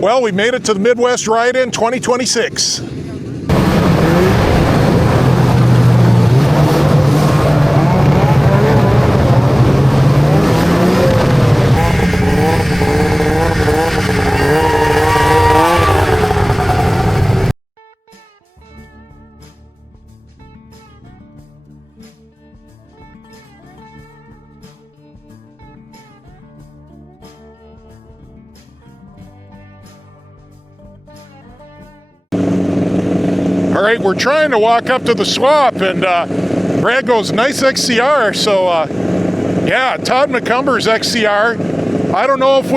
Well, we made it to the Midwest Ride-In 2026. All right, we're trying to walk up to the swap, and Brad goes, "Nice XCR." So, yeah, Todd MCumber's XCR. I don't know if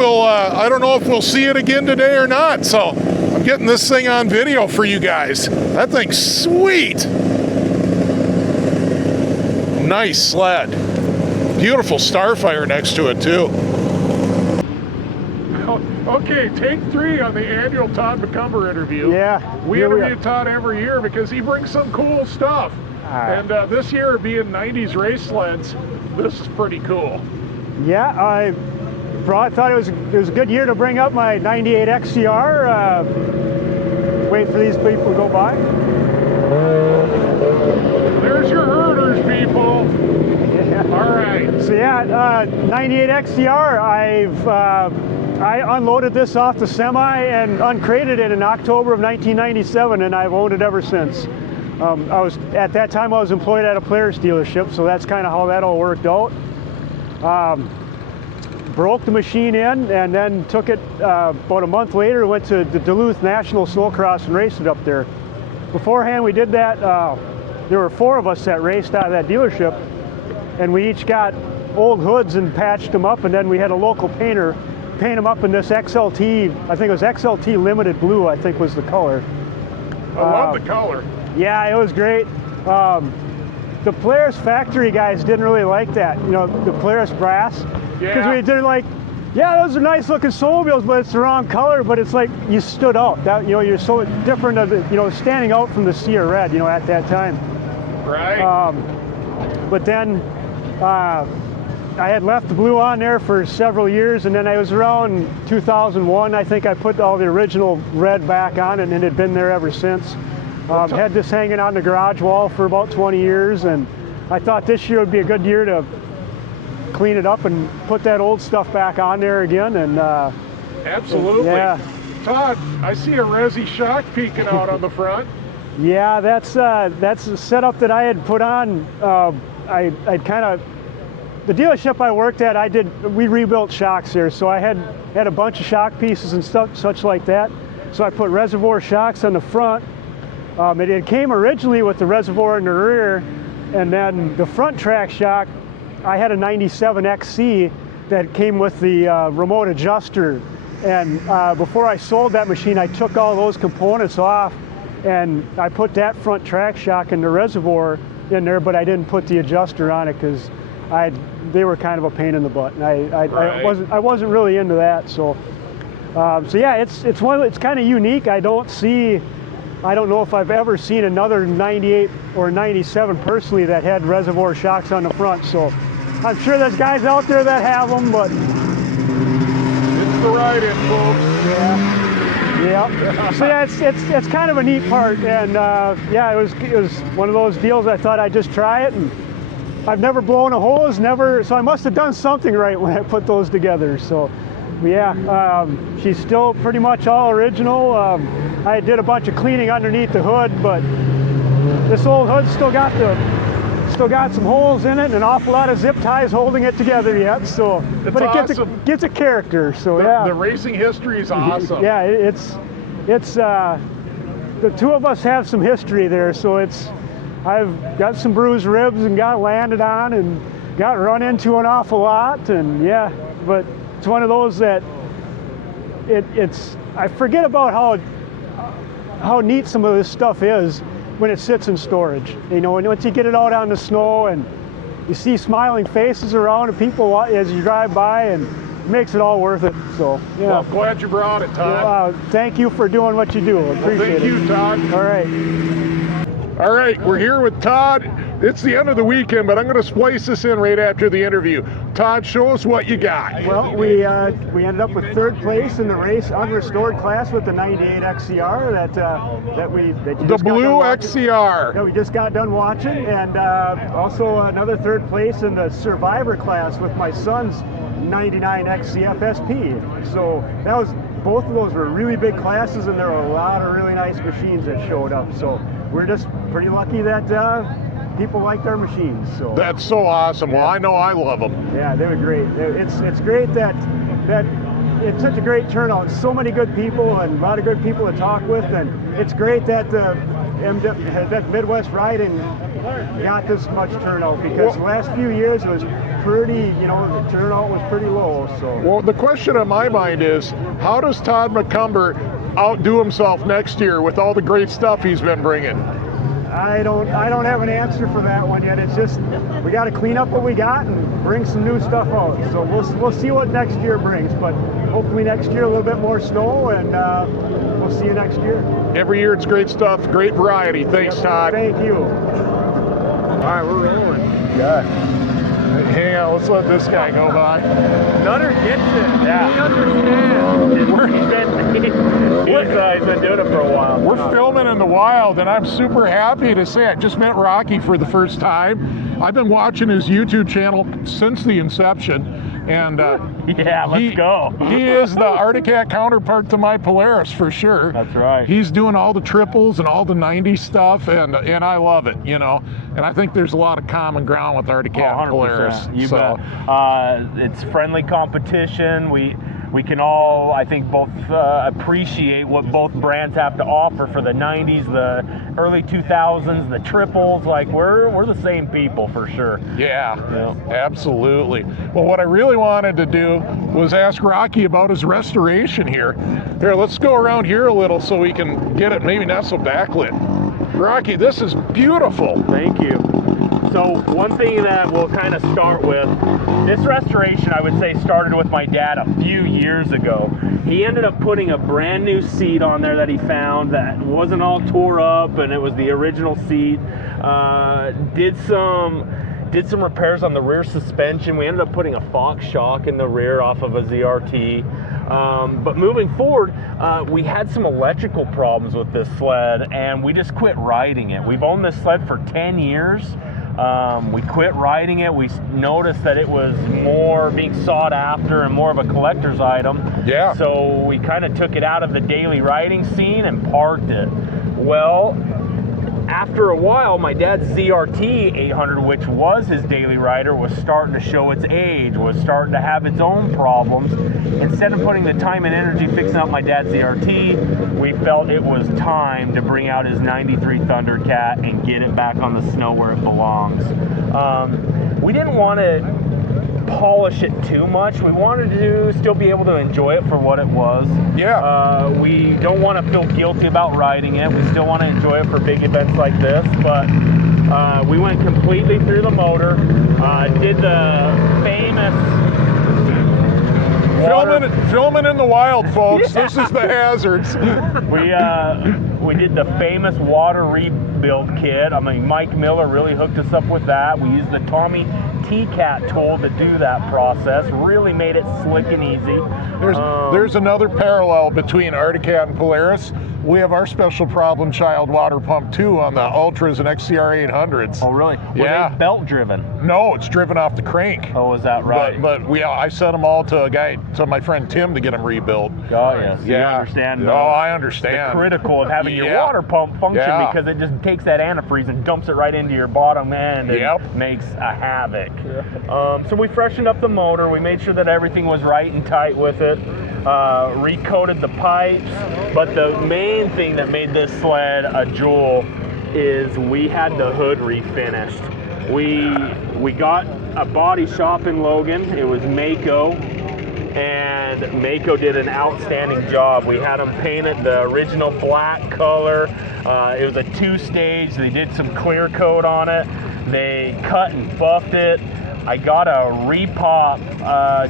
we'll see it again today or not. So, I'm getting this thing on video for you guys. That thing's sweet. Nice sled. Beautiful Starfire next to it too. Okay, take 3 on the annual Todd MCumber interview. Yeah. We interview Todd every year because he brings some cool stuff. And this year, being 90s race sleds, this is pretty cool. Yeah, I thought it was a good year to bring up my 98 XCR. Wait for these people to go by. There's your herders, people. Yeah. All right. So yeah, 98 XCR, I unloaded this off the semi and uncrated it in October of 1997, and I've owned it ever since. At that time I was employed at a Polaris dealership, so that's kind of how that all worked out. Broke the machine in, and then took it about a month later, went to the Duluth National Snowcross and raced it up there. Beforehand we did that, there were 4 of us that raced out of that dealership, and we each got old hoods and patched them up, and then we had a local painter paint them up in this XLT, I think it was XLT Limited Blue, I think was the color. I love the color. Yeah, it was great. The Polaris factory guys didn't really like that, you know, the Polaris brass. Because we did like, yeah, those are nice looking snowmobiles, but it's the wrong color, but it's like you stood out. That, you know, you're so different of the, you know, standing out from the sea of red, you know, at that time. Right. But then, I had left the blue on there for several years, and then I was around 2001, I think I put all the original red back on it, and it had been there ever since. Had this hanging on the garage wall for about 20 years, and I thought this year would be a good year to clean it up and put that old stuff back on there again. And absolutely. Yeah. Todd, I see a resi shock peeking out on the front. Yeah, that's the setup that I had put on. I'd kind of, the dealership I worked at, we rebuilt shocks here, so I had a bunch of shock pieces and stuff, such like that. So I put reservoir shocks on the front. It came originally with the reservoir in the rear, and then the front track shock, I had a 97 XC that came with the remote adjuster. And before I sold that machine, I took all those components off, and I put that front track shock in the reservoir in there, but I didn't put the adjuster on it because they were kind of a pain in the butt, and I wasn't really into that. So yeah, it's kind of unique. I don't know if I've ever seen another 98 or 97 personally that had reservoir shocks on the front. So I'm sure there's guys out there that have them, but it's the ride-in, folks. Yeah. So yeah, it's kind of a neat part, and yeah, it was one of those deals. I thought I'd just try it, and I've never blown a hose, so I must have done something right when I put those together. So yeah, she's still pretty much all original. I did a bunch of cleaning underneath the hood, but this old hood still got some holes in it and an awful lot of zip ties holding it together yet. So, but awesome. It gets a character. So yeah, the racing history is awesome. Yeah, it's the 2 of us have some history there. So I've got some bruised ribs and got landed on and got run into an awful lot, and yeah, but it's one of those that I forget about how neat some of this stuff is when it sits in storage. You know, and once you get it out on the snow and you see smiling faces around and people as you drive by, and it makes it all worth it. So yeah. Well, I'm glad you brought it, Todd. Thank you for doing what you do. I appreciate it. Thank you, Todd. All right. All right, we're here with Todd. It's the end of the weekend, but I'm going to splice this in right after the interview. Todd, show us what you got. Well, we ended up with 3rd place in the race unrestored class with the 98 XCR that you The just got blue done watching. XCR. Yeah, we just got done watching, and also another 3rd place in the survivor class with my son's 99 XCF SP. So that was, both of those were really big classes, and there were a lot of really nice machines that showed up. So we're just pretty lucky that people liked our machines. So That's so awesome. Well, I know I love them. yeah, they were great. It's great that it's such a great turnout. So many good people and a lot of good people to talk with, and it's great that that Midwest riding got this much turnout, because the last few years it was pretty, the turnout was pretty low. So Well, the question on my mind is, how does Todd MCumber outdo himself next year with all the great stuff he's been bringing? I don't have an answer for that one yet. It's just we got to clean up what we got and bring some new stuff out. So we'll see what next year brings, but hopefully next year a little bit more snow, and we'll see you next year. Every year it's great stuff, great variety. Thanks, Todd. Thank you. All right, we're rolling. Yeah. Hang on, let's let this guy go by. Nutter gets it. Yeah. He understands. He's been doing it for a while. We're filming in the wild, and I'm super happy to say I just met Rocky for the first time. I've been watching his YouTube channel since the inception, and Yeah, let's go. He is the Arctic Cat counterpart to my Polaris for sure. That's right. He's doing all the triples and all the 90 stuff, and I love it, And I think there's a lot of common ground with Arctic Cat and Polaris. You bet. It's friendly competition. We can all, I think, both appreciate what both brands have to offer for the 90s, the early 2000s, the triples. Like, we're the same people for sure. Yeah, absolutely. Well, what I really wanted to do was ask Rocky about his restoration here. Here, let's go around here a little so we can get it maybe not so backlit. Rocky, this is beautiful. Thank you. So one thing that we'll kind of start with, this restoration I would say started with my dad a few years ago. He ended up putting a brand new seat on there that he found that wasn't all tore up, and it was the original seat. Did some repairs on the rear suspension. We ended up putting a Fox shock in the rear off of a ZRT. But moving forward, we had some electrical problems with this sled, and we just quit riding it. We've owned this sled for 10 years. We quit riding it. We noticed that it was more being sought after and more of a collector's item. Yeah. So we kind of took it out of the daily riding scene and parked it. Well, after a while, my dad's ZRT 800, which was his daily rider, was starting to show its age, was starting to have its own problems. Instead of putting the time and energy fixing up my dad's ZRT, we felt it was time to bring out his 93 Thundercat and get it back on the snow where it belongs. We didn't want to polish it too much. We wanted to still be able to enjoy it for what it was. Yeah. We don't want to feel guilty about riding it. We still want to enjoy it for big events like this, but we went completely through the motor, did the famous Filming in the wild, folks. Yeah. This is the hazards. We did the famous water rebuild kit. I mean, Mike Miller really hooked us up with that. We used the Tommy T-Cat tool to do that process. Really made it slick and easy. There's another parallel between Arctic Cat and Polaris. We have our special problem child water pump too on the Ultras and XCR 800s. Oh, really? Yeah. Were they belt driven? No, it's driven off the crank. Oh, is that right? But I sent them all to my friend Tim to get them rebuilt. Oh, yes. Yeah. You understand. Oh, I understand. The critical of having your water pump function, because it just takes that antifreeze and dumps it right into your bottom end and makes a havoc. So we freshened up the motor. We made sure that everything was right and tight with it. Recoated the pipes, but the main thing that made this sled a jewel is we had the hood refinished. We got a body shop in Logan. It was Mako, and Mako did an outstanding job. We had them painted the original black color. It was a 2-stage. They did some clear coat on it. They cut and buffed it. I got a repop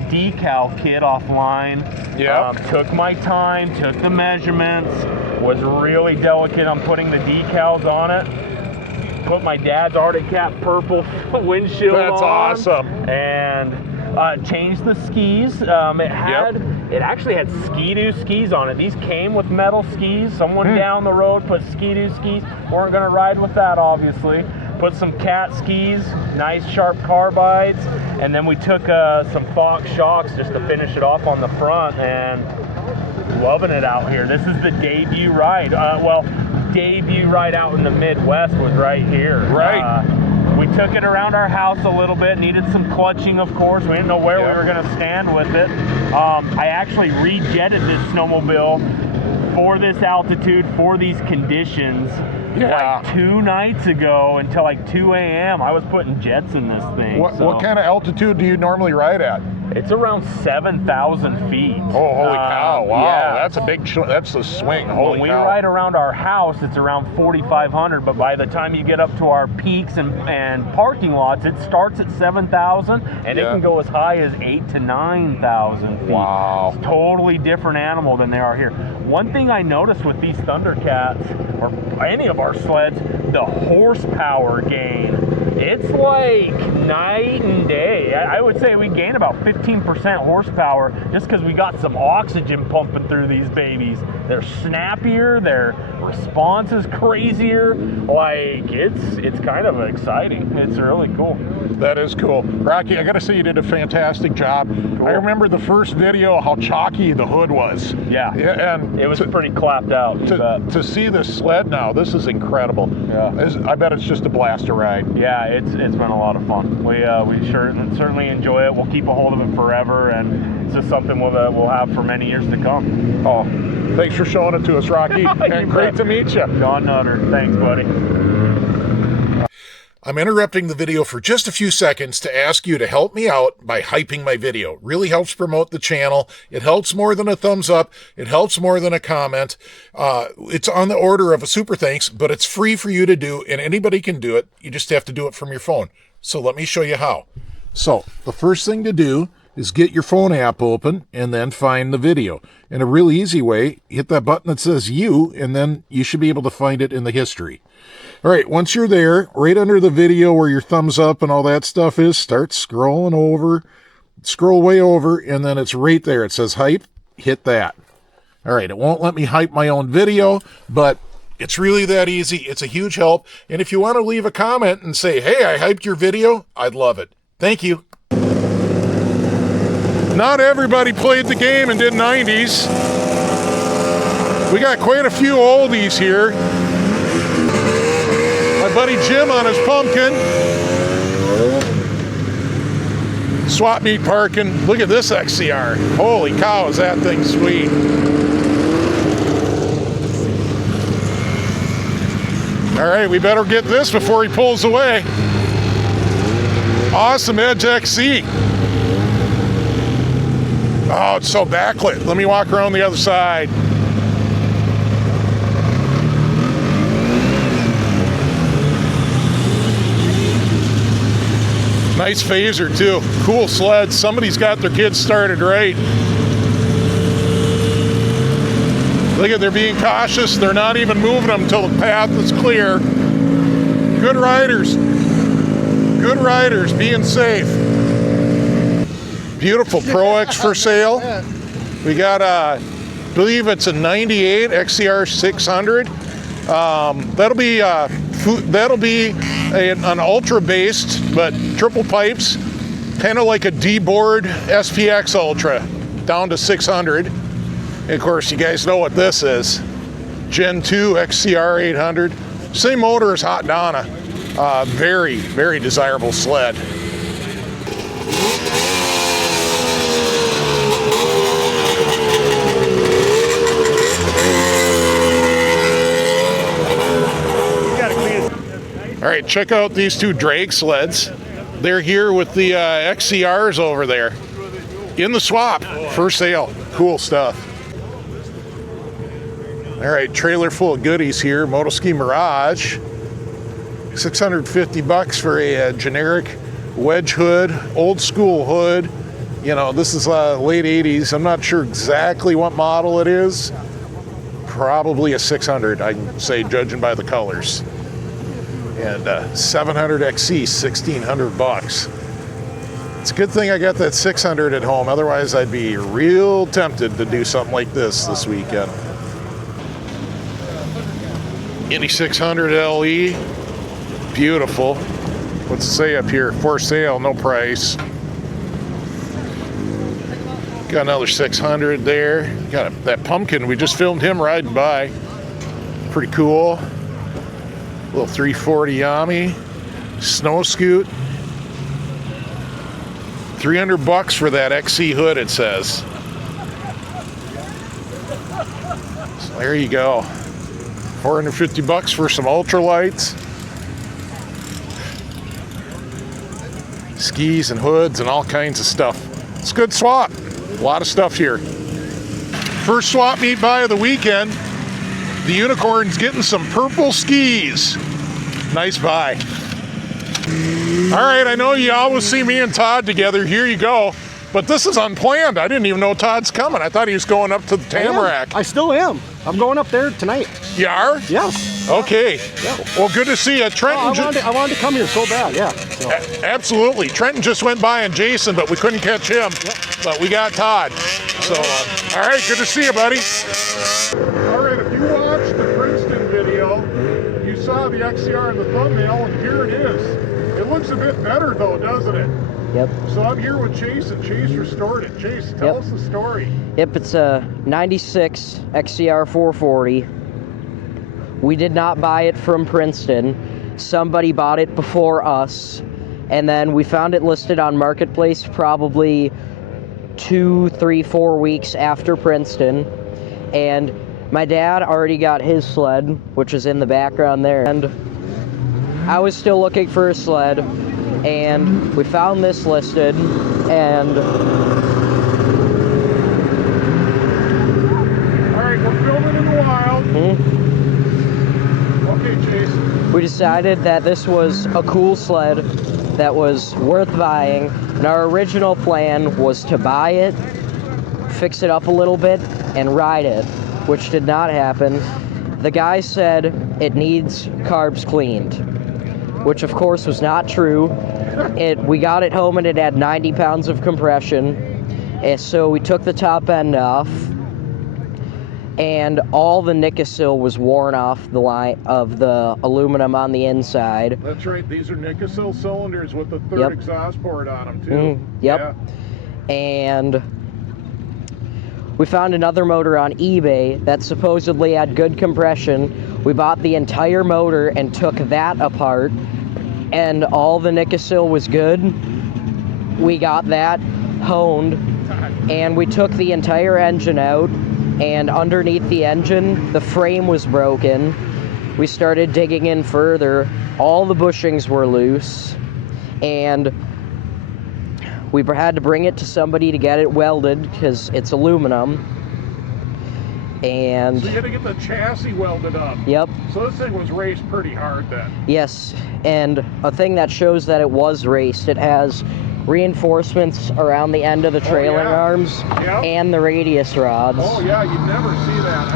decal kit offline. Yeah. Took my time, took the measurements, was really delicate on putting the decals on it. put my dad's Arctic Cat purple windshield on. That's awesome. And changed the skis. It actually had Ski-Doo skis on it. These came with metal skis. Someone down the road put Ski-Doo skis. Weren't gonna ride with that, obviously. Put some Cat skis, nice sharp carbides, and then we took some Fox shocks just to finish it off on the front, and loving it out here. This is the debut ride. Debut ride out in the Midwest was right here. Right. We took it around our house a little bit, needed some clutching, of course. We didn't know where we were gonna stand with it. I actually rejetted this snowmobile for this altitude, for these conditions. Like 2 nights ago until like 2 a.m. I was putting jets in this thing. What kind of altitude do you normally ride at? It's around 7,000 feet. Oh, holy cow! Wow, yeah. that's a big. That's a swing. Holy when we cow. ride around our house, it's around 4,500. But by the time you get up to our peaks and parking lots, it starts at 7,000, and it can go as high as 8,000 to 9,000 feet. Wow! It's totally different animal than they are here. One thing I noticed with these Thundercats or any of our sleds, the horsepower gain. It's like night and day. I would say we gain about 15% horsepower just because we got some oxygen pumping through these babies. They're snappier, their response is crazier. Like, it's kind of exciting. It's really cool. That is cool. Rocky, I gotta say you did a fantastic job. Cool. I remember the first video, how chalky the hood was. Yeah, and it was pretty clapped out. To see this sled now, this is incredible. Yeah. I bet it's just a blast to ride. Yeah, it's been a lot of fun. We certainly enjoy it. We'll keep a hold of it forever, and it's just something we'll have for many years to come. Oh, thanks for showing it to us, Rocky. And great to meet you. John Nutter. Thanks, buddy. I'm interrupting the video for just a few seconds to ask you to help me out by hyping my video. Really helps promote the channel. It helps more than a thumbs up. It helps more than a comment. It's on the order of a super thanks, but it's free for you to do, and anybody can do it. You just have to do it from your phone. So let me show you how. So the first thing to do is get your phone app open and then find the video. In a really easy way, hit that button that says you, and then you should be able to find it in the history. All right, once you're there, right under the video where your thumbs up and all that stuff is, start scrolling over, scroll way over, and then it's right there. It says hype, hit that. All right, it won't let me hype my own video, but it's really that easy. It's a huge help. And if you want to leave a comment and say, hey, I hyped your video, I'd love it. Thank you. Not everybody played the game and did 90s. We got quite a few oldies here. My buddy Jim on his pumpkin. Swap meet parking. Look at this XCR. Holy cow, is that thing sweet. All right, we better get this before he pulls away. Awesome Edge XC. Oh, it's so backlit. Let me walk around the other side. Nice phaser too. Cool sled. Somebody's got their kids started right. Look at, they're being cautious. They're not even moving them until the path is clear. Good riders. Good riders, being safe. Beautiful Pro X for sale. We got I believe it's a 98 XCR 600. That'll be an ultra based, but triple pipes, kind of like a D-board SPX Ultra, down to 600. And of course, you guys know what this is. Gen 2 XCR 800. Same motor as Hot Donna. Very, very desirable sled. All right, check out these two drag sleds. They're here with the XCRs over there. In the swap, for sale. Cool stuff. All right, trailer full of goodies here. Motoski Mirage. $650 for a generic wedge hood, old school hood. You know, this is late 80s. I'm not sure exactly what model it is. Probably a 600, I'd say, judging by the colors. And 700 XC, 1,600 bucks. It's a good thing I got that 600 at home. Otherwise, I'd be real tempted to do something like this weekend. Indy 600 LE, beautiful. What's it say up here? For sale, no price. Got another 600 there. Got that pumpkin, we just filmed him riding by. Pretty cool. Little 340 Yami, snow scoot. 300 bucks for that XC hood, it says. So there you go. 450 bucks for some ultralights. Skis and hoods and all kinds of stuff. It's a good swap. A lot of stuff here. First swap meet buy of the weekend. The Unicorn's getting some purple skis. Nice buy. All right, I know you always see me and Todd together. Here you go. But this is unplanned. I didn't even know Todd's coming. I thought he was going up to the Tamarack. I still am. I'm going up there tonight. You are? Yes. Okay. Yeah. Well, good to see you. Trenton. I wanted to come here so bad, yeah. So. Absolutely. Trenton just went by on Jason, but we couldn't catch him. Yep. But we got Todd. So, all right, good to see you, buddy. All right, if you watched the Princeton video, you saw the XCR in the thumbnail, and here it is. It looks a bit better, though, doesn't it? Yep. So I'm here with Chase, and Chase restored it. Chase, tell us the story. Yep, it's a 96 XCR 440. We did not buy it from Princeton. Somebody bought it before us, and then we found it listed on Marketplace probably 2, 3, 4 weeks after Princeton. And my dad already got his sled, which is in the background there. And I was still looking for a sled, and we found this listed, and all right, we're filming in the wild. Okay, Chase. We decided that this was a cool sled that was worth buying, and our original plan was to buy it, fix it up a little bit, and ride it, which did not happen. The guy said it needs carbs cleaned, which of course was not true. We got it home and it had 90 pounds of compression, and so we took the top end off, and all the Nikasil was worn off the line of the aluminum on the inside. That's right, these are Nikasil cylinders with the third exhaust port on them too. Yep. Yeah. And we found another motor on eBay that supposedly had good compression. We bought the entire motor and took that apart, and all the Nikasil was good. We got that honed, and we took the entire engine out, and underneath the engine, the frame was broken. We started digging in further. All the bushings were loose, and we had to bring it to somebody to get it welded because it's aluminum. And so you had to get the chassis welded up. Yep. So this thing was raced pretty hard then. Yes, and a thing that shows that it was raced, it has reinforcements around the end of the trailing arms and the radius rods. Oh yeah, you never see that.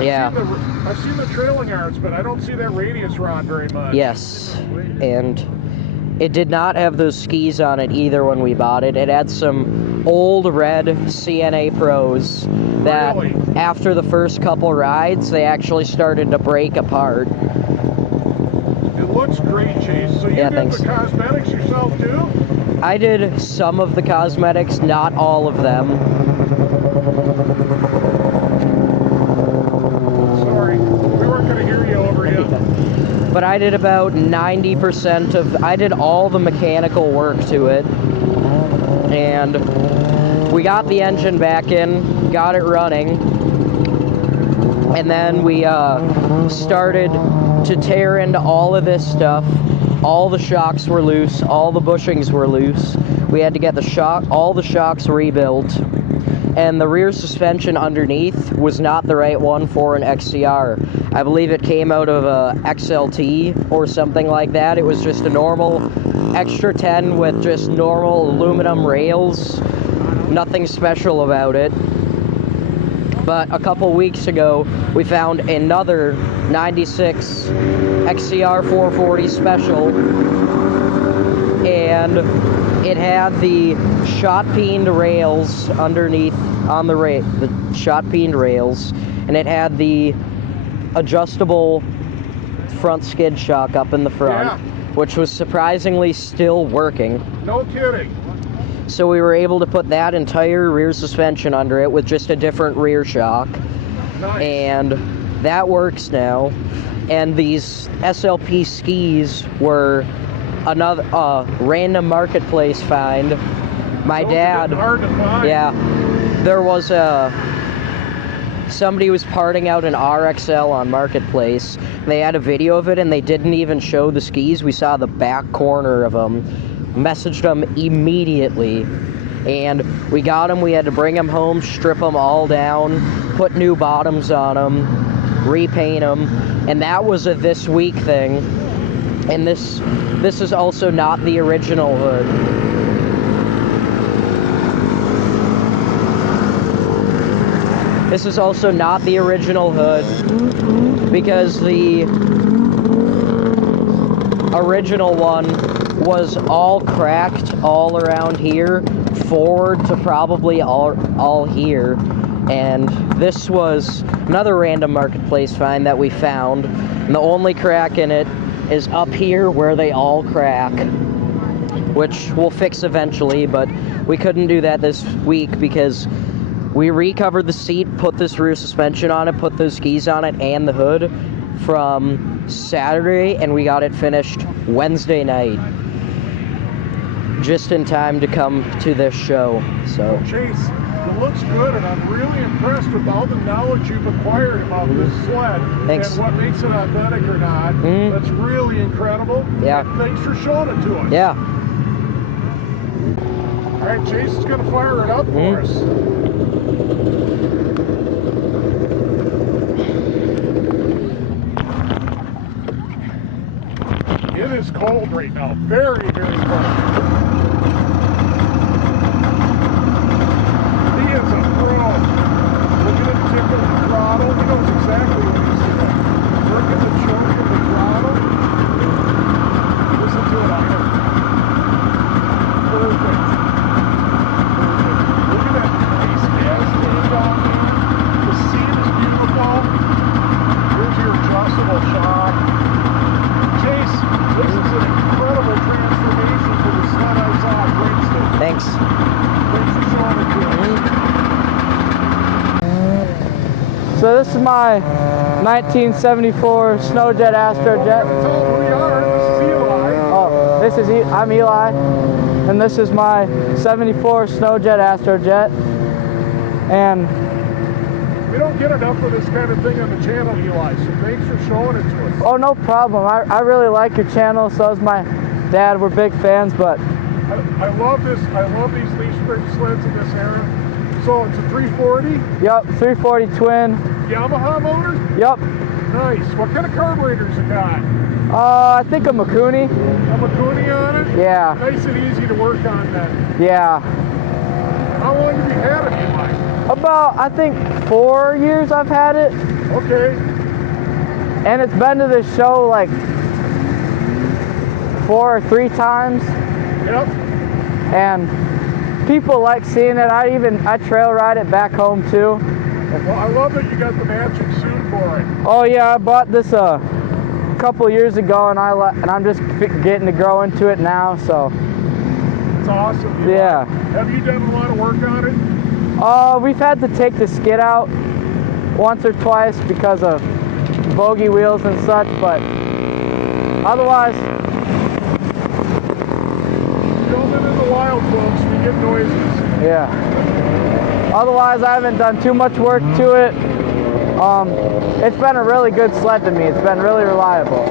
I've seen the trailing arms, but I don't see that radius rod very much. Yes, and it did not have those skis on it either when we bought it. It had some old red CNA Pros that after the first couple rides, they actually started to break apart. It looks great, Chase. So you did the cosmetics yourself too? I did some of the cosmetics, not all of them. Sorry, we weren't going to hear you over here. But I did about 90% I did all the mechanical work to it. And we got the engine back in, got it running, and then we started to tear into all of this stuff. All the shocks were loose, all the bushings were loose. We had to get all the shocks rebuilt, and the rear suspension underneath was not the right one for an XCR. I believe it came out of a XLT or something like that. It was just a normal extra 10 with just normal aluminum rails. Nothing special about it. But a couple weeks ago, we found another 96 XCR 440 Special, and it had the shot-peened rails underneath on the shot-peened rails, and it had the adjustable front skid shock up in the front, which was surprisingly still working. No kidding. So we were able to put that entire rear suspension under it with just a different rear shock. Nice. And that works now. And these SLP skis were another random marketplace find. My dad, hard to find. yeah, there was somebody was parting out an RXL on Marketplace. They had a video of it and they didn't even show the skis. We saw the back corner of them. Messaged them immediately, and we got them. We had to bring them home, strip them all down, put new bottoms on them, repaint them, and that was a this week thing. And this is also not the original hood. This is also not the original hood, because the original one was all cracked all around here, forward to probably all here. And this was another random marketplace find that we found. And the only crack in it is up here where they all crack, which we'll fix eventually, but we couldn't do that this week because we recovered the seat, put this rear suspension on it, put those skis on it and the hood from Saturday, and we got it finished Wednesday night, just in time to come to this show. So Chase, it looks good, and I'm really impressed with all the knowledge you've acquired about this sled. Thanks. And what makes it authentic or not. That's really incredible. Yeah. And thanks for showing it to us. yeah. All right, Chase is going to fire it up for us. It is cold right now. Very, very cold. He is a pro. Look at him tickle the throttle. He knows exactly what he's doing. Look at the choke of the throttle. Listen to it on here. Perfect. Look at that nice gas tank on there. The seat is beautiful. Here's your adjustable shock. Chase, this is an incredible transformation for the sled I saw at Princeton. Thanks. Thanks for showing it to us. So this is my 1974 Snowjet Astro Jet. Tell them who you are. This is Eli. I'm Eli, and this is my 74 Snowjet Astro Jet. And We don't get enough of this kind of thing on the channel, Eli, so thanks for showing it to us. oh, no problem. I really like your channel. So is my dad. We're big fans. But I love this. I love these leaf spring sleds in this era. So it's a 340 yep, 340 twin. Yamaha motor? Yep. Nice. What kind of carburetors it got? I think a Mikuni. A Mikuni on it? Yeah. Nice and easy to work on then. Yeah. How long have you had it, Eli? About, I think, 4 years I've had it. Okay. And it's been to this show like 4 or 3 times. Yep. And people like seeing it. I trail ride it back home too. Well, I love that you got the matching suit for it. Oh yeah, I bought this a couple years ago, and I'm just getting to grow into it now. So It's awesome. Eli. yeah. Have you done a lot of work on it? We've had to take the skid out once or twice because of bogey wheels and such, but otherwise. Filming in the wild, folks. We get noises. Yeah. Otherwise, I haven't done too much work to it. It's been a really good sled to me. It's been really reliable.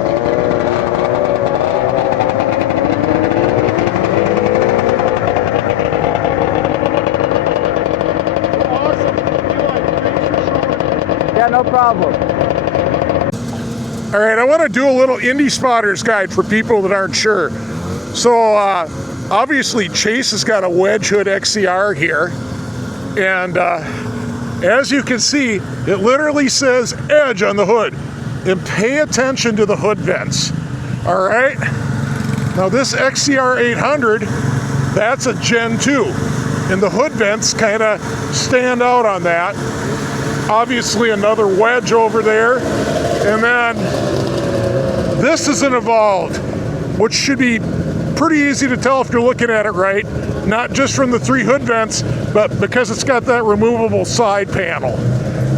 Awesome. Eli, thanks for showing it. Yeah, no problem. All right, I want to do a little Indy Spotters guide for people that aren't sure. So, obviously, Chase has got a wedge hood XCR here, and as you can see, it literally says Edge on the hood. And pay attention to the hood vents. All right? Now this XCR 800, that's a Gen 2. And the hood vents kind of stand out on that. Obviously another wedge over there. And then this is an Evolved, which should be pretty easy to tell if you're looking at it right. Not just from the 3 hood vents, but because it's got that removable side panel.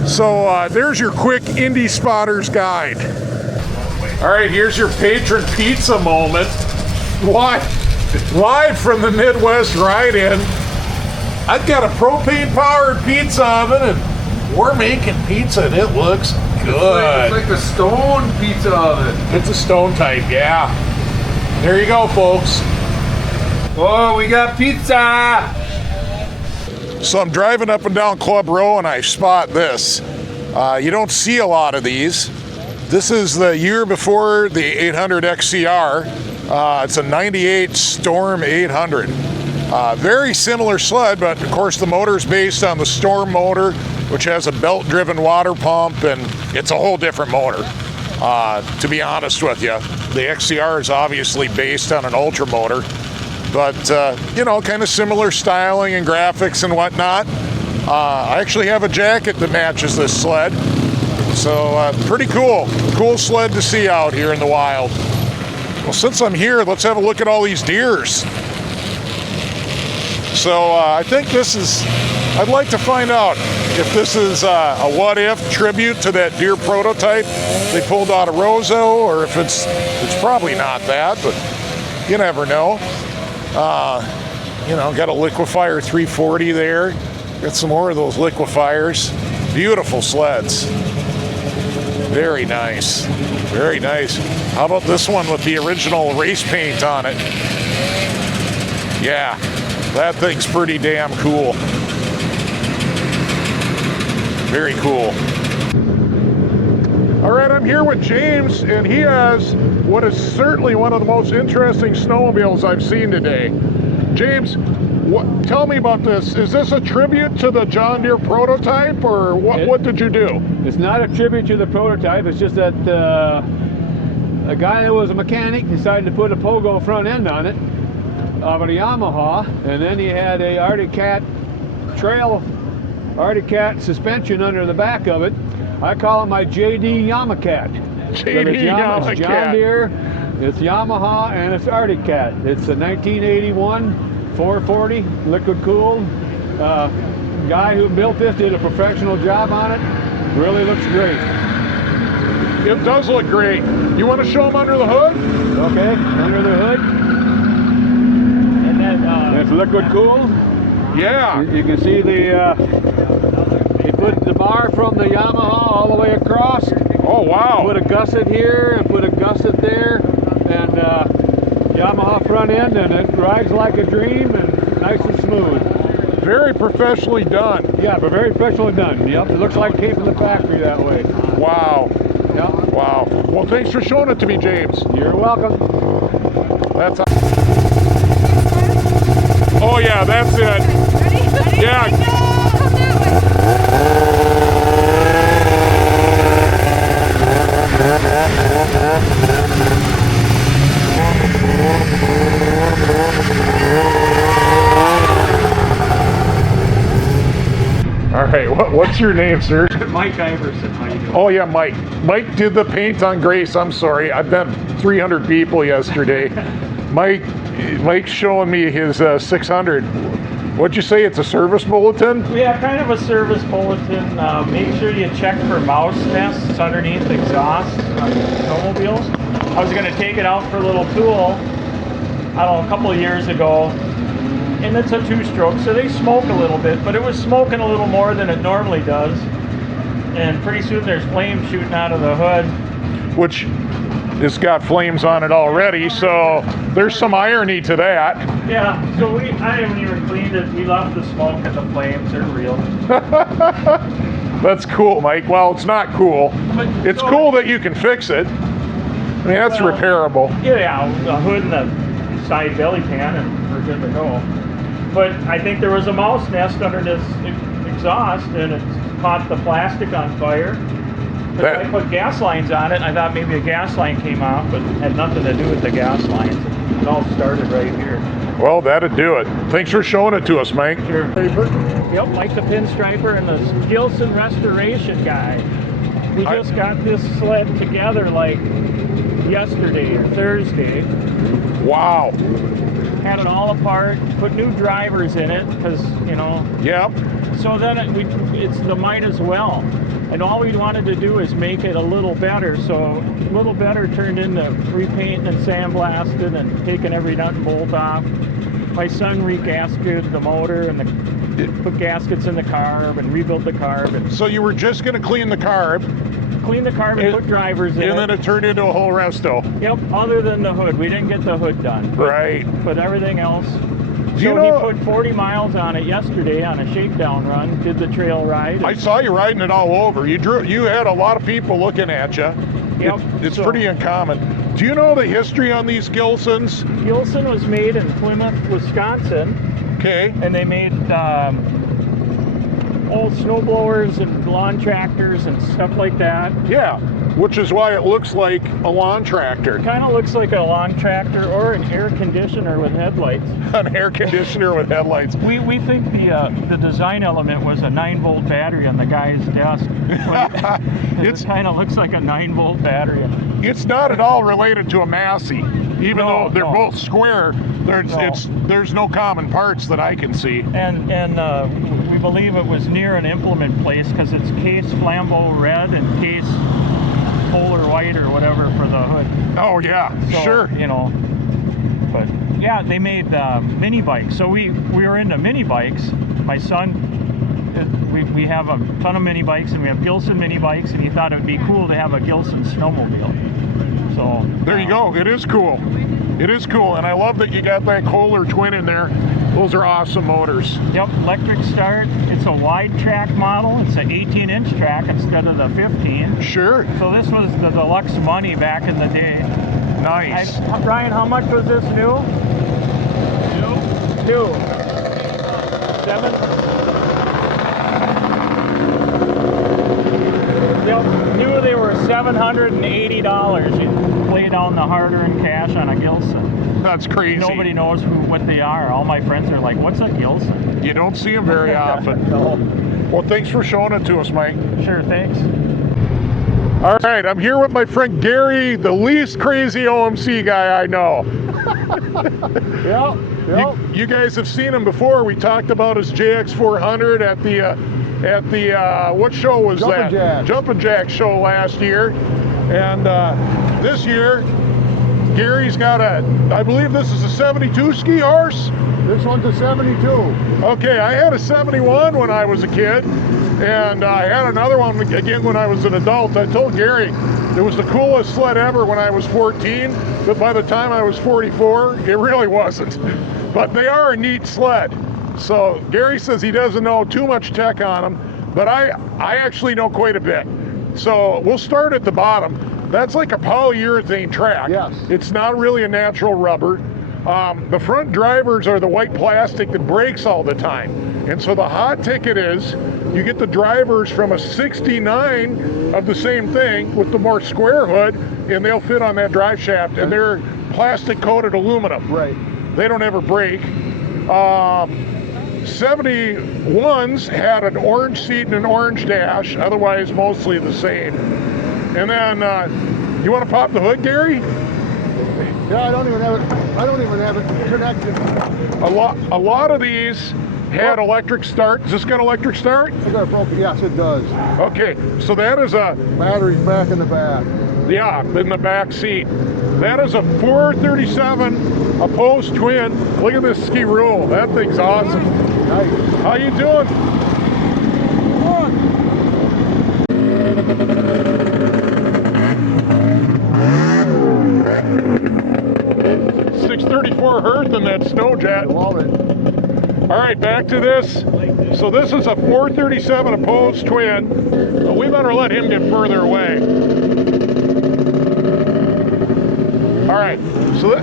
So there's your quick Indy Spotters guide. All right, here's your patron pizza moment. Live from the Midwest Ride-In. I've got a propane-powered pizza oven, and we're making pizza, and it looks good. It's like the stone pizza oven. It's a stone type, yeah. There you go, folks. Oh, we got pizza! So I'm driving up and down Club Row and I spot this. You don't see a lot of these. This is the year before the 800 XCR. It's a 98 Storm 800. Very similar sled, but of course the motor's based on the Storm motor, which has a belt-driven water pump, and it's a whole different motor. To be honest with you, the XCR is obviously based on an Ultra motor. But, you know, kind of similar styling and graphics and whatnot. I actually have a jacket that matches this sled. So, pretty cool. Cool sled to see out here in the wild. Well, since I'm here, let's have a look at all these Deeres. So, I think this is, I'd like to find out if this is a what-if tribute to that Deere prototype they pulled out of Roseau, or if it's probably not that, but you never know. You know, got a liquefier 340 there. Got some more of those liquefiers. Beautiful sleds. Very nice. Very nice. How about this one with the original race paint on it? Yeah, that thing's pretty damn cool. Very cool. All right, I'm here with James, and he has what is certainly one of the most interesting snowmobiles I've seen today. James, tell me about this. Is this a tribute to the John Deere prototype, or what did you do? It's not a tribute to the prototype. It's just that a guy that was a mechanic decided to put a Pogo front end on it of a Yamaha, and then he had a Arctic Cat suspension under the back of it. I call it my JD Yamacat. JD Yamacat. It's John Deere, it's Yamaha, and it's Arctic Cat. It's a 1981 440 liquid cooled. Guy who built this did a professional job on it. Really looks great. It does look great. You want to show them under the hood? Okay, under the hood. And then it's liquid cooled. Yeah. You can see the he put the bar from the Yamaha all the way across. Oh wow. Put a gusset here and put a gusset there, and Yamaha front end, and it rides like a dream and nice and smooth. Very professionally done. Yeah, but very professionally done. Yep, it looks like it came from the factory that way. Wow. Yep. Wow. Well, thanks for showing it to me, James. You're welcome. That's. Oh yeah, that's it. Ready? Yeah. All right, what's your name, sir? Mike Iverson, how you doing? Oh yeah, Mike. Mike did the paint on Grace. I'm sorry, I bet 300 people yesterday. Mike's showing me his 600. What'd you say? It's a service bulletin? Yeah, kind of a service bulletin. Make sure you check for mouse nests underneath exhaust on snowmobiles. I was going to take it out for a little tool, I don't know, a couple of years ago, and it's a two-stroke, so they smoke a little bit, but it was smoking a little more than it normally does, and pretty soon there's flames shooting out of the hood. Which it's got flames on it already, so there's some irony to that. Yeah, so I haven't even cleaned it. We left the smoke and the flames, they're real. That's cool, Mike. Well, it's not cool. It's cool that you can fix it. I mean, that's repairable. Yeah, the hood and the side belly pan, and we're good to go. But I think there was a mouse nest under this exhaust, and it's caught the plastic on fire. But I put gas lines on it. I thought maybe a gas line came off, but it had nothing to do with the gas lines. It all started right here. Well, that'd do it. Thanks for showing it to us, Mike. Sure. Yep, Mike the Pinstriper and the Gilson restoration guy. We just got this sled together like yesterday or Thursday. Wow. Had it all apart, put new drivers in it, because, you know. Yep. So then it's the might as well. And all we wanted to do is make it a little better. So a little better turned into repainting and sandblasting and taking every nut and bolt off. My son regasketed the motor and put gaskets in the carb and rebuilt the carb. And so you were just going to clean the carb? Clean the carb and put drivers in it. And then it turned into a whole resto? Yep, other than the hood. We didn't get the hood done. Right. But everything else. He put 40 miles on it yesterday on a shakedown run, did the trail ride. I saw you riding it all over. You had a lot of people looking at you. Yep. It's pretty uncommon. Do you know the history on these Gilsons? Gilson was made in Plymouth, Wisconsin. Okay. And they made old snowblowers and lawn tractors and stuff like that. Yeah, which is why it looks like a lawn tractor. It kind of looks like a lawn tractor or an air conditioner with headlights. An air conditioner with headlights. We think the design element was a 9-volt battery on the guy's desk. It kind of looks like a 9-volt battery. It's not at all related to a Massey, even though they're both square. There's no common parts that I can see. And we believe it was near an implement place because it's case flambeau red and case polar white or whatever for the hood. Oh yeah, so, sure. You know, but yeah, they made mini bikes. So we were into mini bikes. My son, we have a ton of mini bikes, and we have Gilson mini bikes, and he thought it would be cool to have a Gilson snowmobile. So there you go. It is cool. It is cool, and I love that you got that Kohler twin in there. Those are awesome motors. Yep, electric start. It's a wide track model. It's an 18-inch track instead of the 15. Sure. So this was the deluxe money back in the day. Nice. Brian, how much was this new? New. 7? Yep, new they were $780. You lay down the hard-earned cash on a Gilson. That's crazy. Nobody knows what they are. All my friends are like, what's a Gilson? You don't see them very often. No. Well, thanks for showing it to us, Mike. Sure, thanks. All right, I'm here with my friend Gary, the least crazy OMC guy I know. Yep. You guys have seen him before. We talked about his JX400 at the what show was that? Jumpin' Jack show last year. And this year, Gary's got I believe this is a 72 ski horse. This one's a 72. Okay, I had a 71 when I was a kid, and I had another one again when I was an adult. I told Gary it was the coolest sled ever when I was 14, but by the time I was 44, it really wasn't. But they are a neat sled. So Gary says he doesn't know too much tech on them, but I actually know quite a bit. So we'll start at the bottom. That's like a polyurethane track. Yes. It's not really a natural rubber. The front drivers are the white plastic that breaks all the time. And so the hot ticket is you get the drivers from a 69 of the same thing with the more square hood, and they'll fit on that drive shaft, and they're plastic coated aluminum. Right. They don't ever break. 71s had an orange seat and an orange dash, otherwise mostly the same. And then, you want to pop the hood, Gary? Yeah, I don't even have it connected. A lot of these had electric start. Does this got electric start? I got broken. Yes, it does. Okay, so that is a battery's back in the back. Yeah, in the back seat. That is a 437 opposed twin. Look at this Ski Roule. That thing's awesome. Nice. How you doing? .634 Hertz in that snow jet. Love it. All right, back to this. So this is a 437 opposed twin. We better let him get further away. All right, so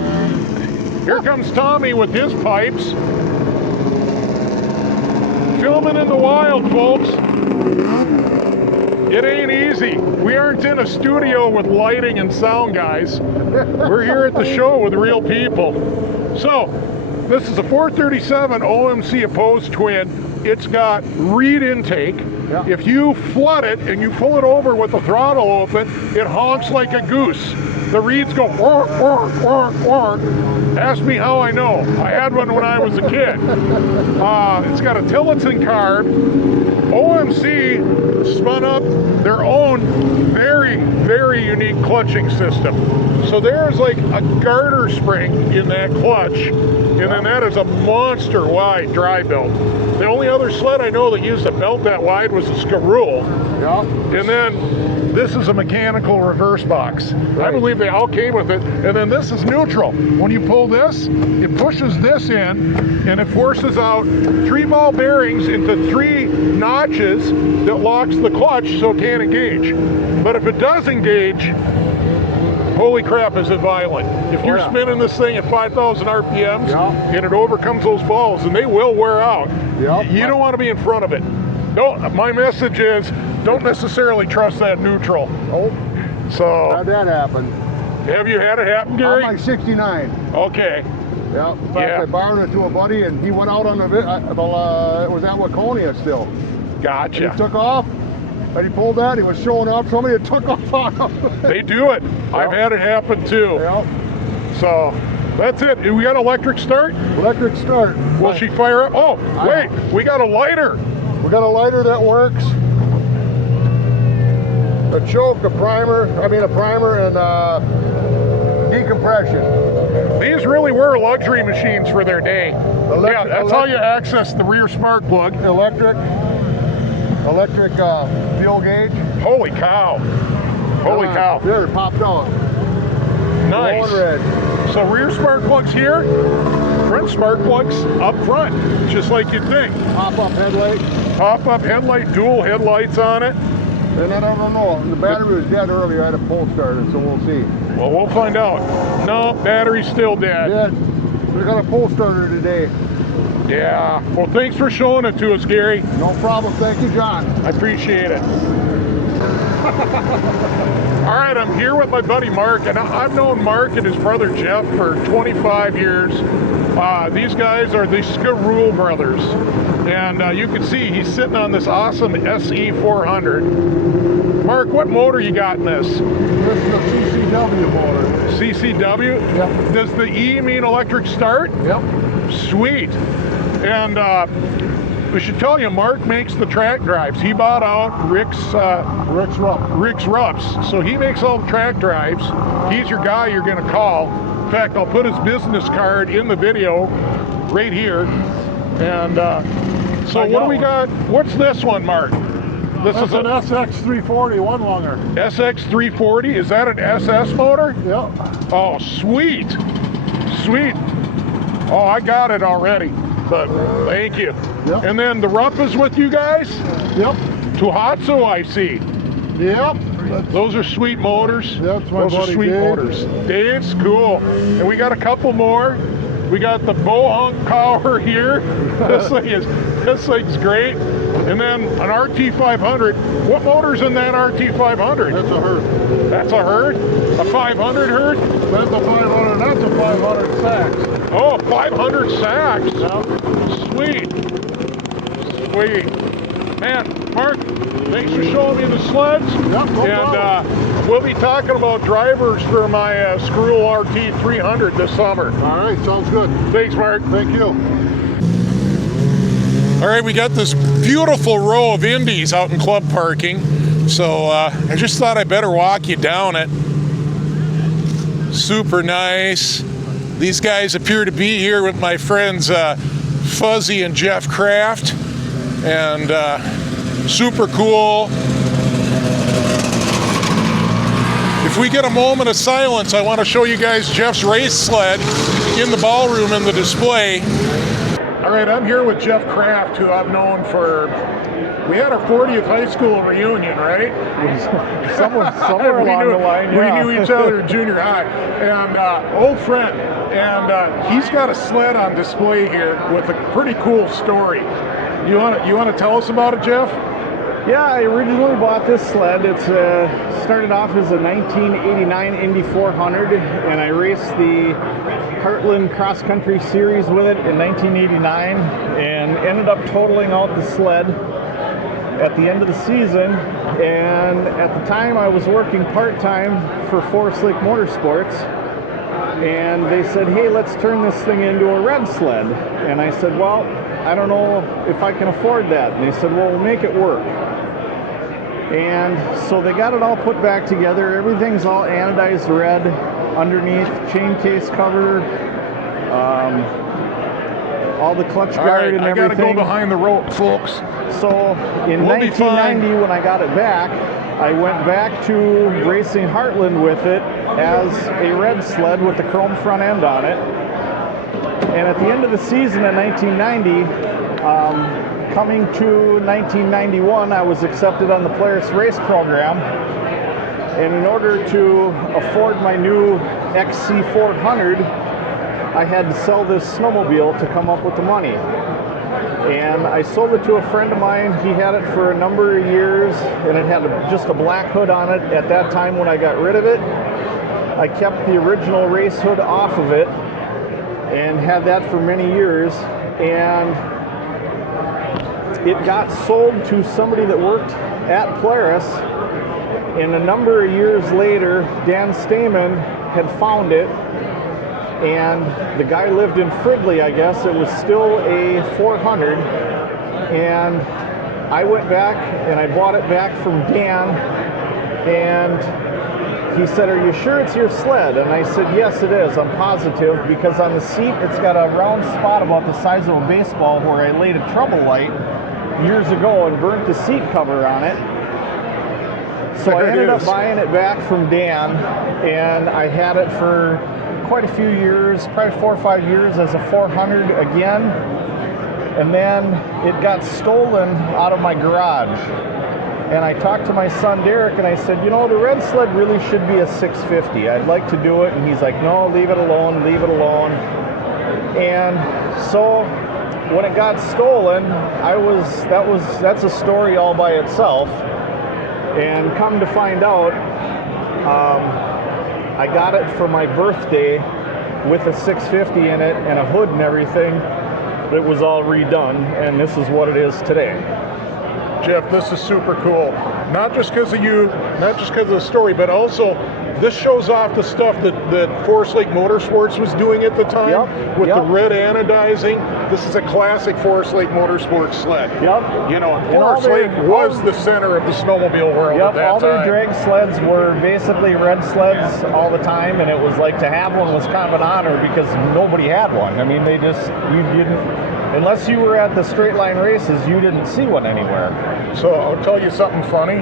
here comes Tommy with his pipes. Filming in the wild, folks. It ain't easy. We aren't in a studio with lighting and sound guys. We're here at the show with real people. So, this is a 437 OMC opposed twin. It's got reed intake. Yeah. If you flood it and you pull it over with the throttle open, it honks like a goose. The reeds go wark, wark, wark, wark. Ask me how I know. I had one when I was a kid. It's got a Tillotson carb. OMC spun up their own very, very unique clutching system. So there's like a garter spring in that clutch, and then that is a monster wide dry belt. The only other sled I know that used a belt that wide was the Ski Roules. Yeah. And then this is a mechanical reverse box. Right. I believe they all came with it. And then this is neutral. When you pull this, it pushes this in and it forces out 3 ball bearings into 3 notches that locks the clutch so it can't engage. But if it does engage, holy crap, is it violent. If you're spinning this thing at 5,000 RPMs and it overcomes those balls, and they will wear out, you don't want to be in front of it. No, my message is don't necessarily trust that neutral. Oh, so how'd that happen? Have you had it happen, Gary? I'm like 69. Okay. Yeah. In fact, I borrowed it to a buddy, and he went out on the it was at Waconia still. Gotcha. He took off, and he pulled that. He was showing up. Somebody had took off on him. They do it. I've had it happen too. Yeah. So that's it. We got electric start? Electric start. Will she fire up? Oh, wait, we got a lighter. We got a lighter that works. A choke, a primer, and decompression. These really were luxury machines for their day. That's how you access the rear spark plug. Electric fuel gauge. Holy cow. Holy cow. There, it popped out. Nice. Red. So rear spark plugs here, front spark plugs up front, just like you'd think. Pop-up headlight. Pop-up headlight, dual headlights on it. And then I don't know, the battery was dead earlier. I had a pull started, so we'll see. Well, we'll find out. No, battery's still dead. Dead. We got a pull starter today. Yeah. Well, thanks for showing it to us, Gary. No problem. Thank you, John. I appreciate it. All right, I'm here with my buddy Mark, and I've known Mark and his brother Jeff for 25 years. These guys are the Ski Roules brothers, and you can see he's sitting on this awesome SE400. Mark, what motor you got in this? This is a CCW motor. CCW? Yep. Does the E mean electric start? Yep. Sweet. And we should tell you, Mark makes the track drives. He bought out Rick's Rups. So he makes all the track drives. He's your guy you're going to call. In fact, I'll put his business card in the video right here. And so what do we got? What's this one, Mark? This is an SX340 one longer. SX340? Is that an SS motor? Yep. Oh, sweet. Sweet. Oh, I got it already. But thank you. Yep. And then the Rupp is with you guys? Yep. Tohatsu, I see. Yep. Those are sweet motors. That's my Those are buddy sweet Dave. motors. Dave's cool. And we got a couple more. We got the Bohunk power here. This thing's great. And then an RT500. What motor's in that RT500? That's a Herd. That's a Herd? A 500 Herd? That's a 500. That's a 500 Sax. Oh, 500 Sax. Yep. Sweet. Sweet. Man, Mark, thanks for showing me the sleds. Yep, no problem. We'll be talking about drivers for my Ski Roules RT300 this summer. All right, sounds good. Thanks, Mark. Thank you. All right, we got this beautiful row of Indies out in club parking. So I just thought I better walk you down it. Super nice. These guys appear to be here with my friends Fuzzy and Jeff Kraft. And super cool. If we get a moment of silence, I want to show you guys Jeff's race sled in the ballroom in the display. All right, I'm here with Jeff Kraft, who I've known for, we had our 40th high school reunion, right? Somewhere along the line, yeah. We knew each other in junior high. And old friend. And he's got a sled on display here with a pretty cool story. You want to tell us about it, Jeff? Yeah, I originally bought this sled. It's started off as a 1989 Indy 400, and I raced the Heartland Cross Country Series with it in 1989, and ended up totaling out the sled at the end of the season. And at the time, I was working part-time for Forest Lake Motorsports, and they said, hey, let's turn this thing into a red sled. And I said, well, I don't know if I can afford that. And they said, well, we'll make it work. And so they got it all put back together. Everything's all anodized red underneath, chain case cover, all the clutch guard and everything. I gotta go behind the rope, folks. So in 1990, when I got it back, I went back to racing Heartland with it as a red sled with the chrome front end on it. And at the end of the season in 1990, coming to 1991, I was accepted on the Polaris race program. And in order to afford my new XC400, I had to sell this snowmobile to come up with the money. And I sold it to a friend of mine. He had it for a number of years, and it had just a black hood on it. At that time when I got rid of it, I kept the original race hood off of it and had that for many years. And it got sold to somebody that worked at Polaris, and a number of years later, Dan Stamen had found it, and the guy lived in Fridley, I guess. It was still a 400, and I went back and I bought it back from Dan, and he said, are you sure it's your sled? And I said, yes, it is. I'm positive, because on the seat, it's got a round spot about the size of a baseball where I laid a trouble light years ago and burnt the seat cover on it. So I ended up buying it back from Dan, and I had it for quite a few years, probably 4 or 5 years as a 400 again. And then it got stolen out of my garage. And I talked to my son Derek, and I said, you know, the red sled really should be a 650. I'd like to do it. And he's like, no, leave it alone, leave it alone. And so when it got stolen, that's a story all by itself. And come to find out, I got it for my birthday with a 650 in it and a hood and everything. It was all redone, and this is what it is today. Jeff, this is super cool. Not just because of you, not just because of the story, but also this shows off the stuff that Forest Lake Motorsports was doing at the time with the red anodizing. This is a classic Forest Lake Motorsports sled. You know, Forest Lake was the center of the snowmobile world at that time. All their drag sleds were basically red sleds all the time, and it was like to have one was kind of an honor because nobody had one. I mean, you didn't, unless you were at the straight line races, you didn't see one anywhere. So I'll tell you something funny.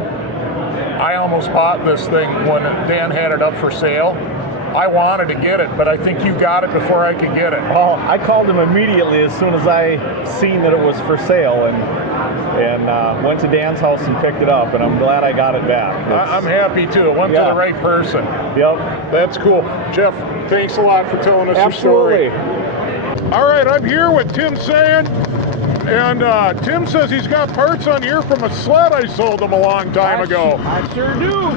I almost bought this thing when Dan had it up for sale. I wanted to get it, but I think you got it before I could get it. Oh, I called him immediately as soon as I seen that it was for sale, and went to Dan's house and picked it up, and I'm glad I got it back. I'm happy too. It went to the right person. That's cool. Jeff, thanks a lot for telling us your story. All right, I'm here with Tim Sand. And Tim says he's got parts on here from a sled I sold him a long time ago. I sure do.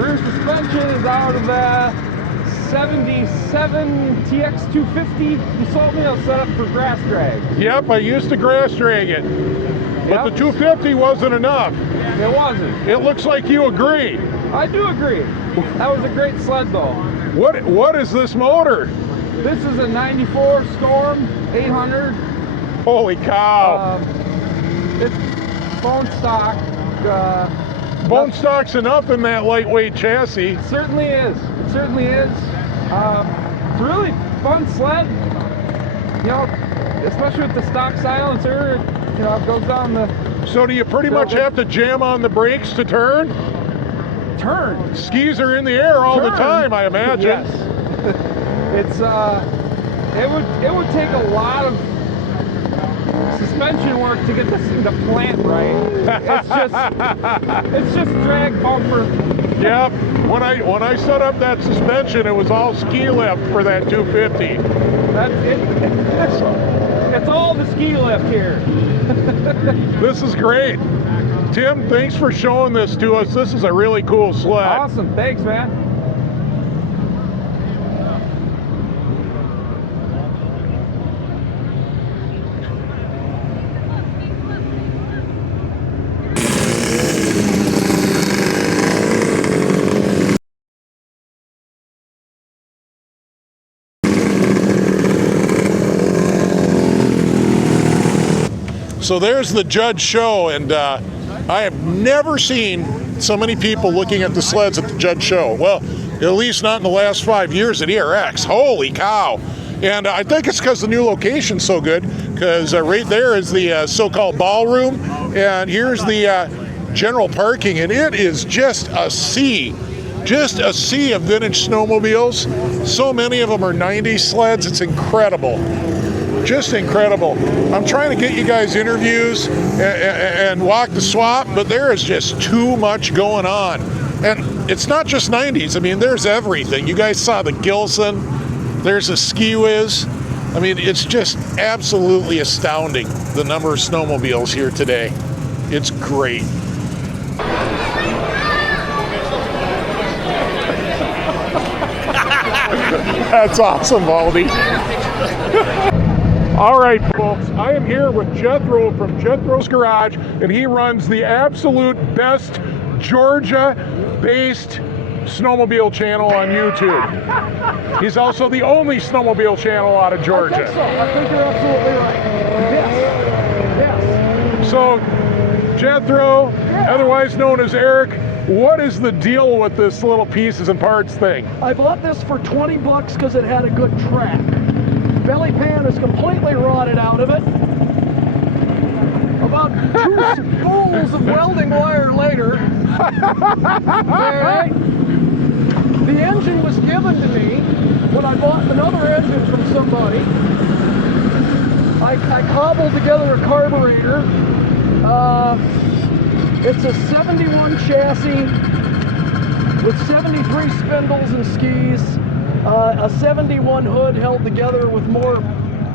Rear suspension is out of the 77 TX 250. You sold me a setup for grass drag. Yep, I used to grass drag it. But the 250 wasn't enough. It wasn't. It looks like you agree. I do agree. That was a great sled though. What is this motor? This is a 94 Storm 800. Holy cow! It's bone stock. Bone stock's enough in that lightweight chassis. It certainly is. It certainly is. It's a really fun sled. You know, especially with the stock silencer. You know, it goes down the. So do you pretty much have to jam on the brakes to turn? Turn. Skis are in the air all the time, I imagine. Yes. It's it would take a lot of suspension work to get this thing to plant right. It's just drag bumper. Yep. When I set up that suspension, it was all ski lift for that 250. That's it. It's all the ski lift here. This is great. Tim, thanks for showing this to us. This is a really cool sled. Awesome. Thanks, man. So there's the Judge Show, and I have never seen so many people looking at the sleds at the Judge Show. Well, at least not in the last 5 years at ERX. Holy cow. And I think it's because the new location's so good, because right there is the so-called ballroom, and here's the general parking, and it is just a sea of vintage snowmobiles. So many of them are 90s sleds. It's incredible. Just incredible. I'm trying to get you guys interviews and walk the swap, but there is just too much going on. And it's not just 90s. I mean, there's everything. You guys saw the Gilson. There's a Ski Whiz. I mean, it's just absolutely astounding, the number of snowmobiles here today. It's great. That's awesome, Baldy. All right, folks, I am here with Jethro from Jethro's Garage, and he runs the absolute best Georgia-based snowmobile channel on YouTube. He's also the only snowmobile channel out of Georgia. I think so. I think you're absolutely right. Yes. So, Jethro, otherwise known as Eric, what is the deal with this little pieces and parts thing? I bought this for 20 bucks because it had a good track. Belly pan is completely rotted out of it. About 2 spools of welding wire later. The engine was given to me when I bought another engine from somebody. I cobbled together a carburetor. It's a 71 chassis with 73 spindles and skis. A 71 hood held together with more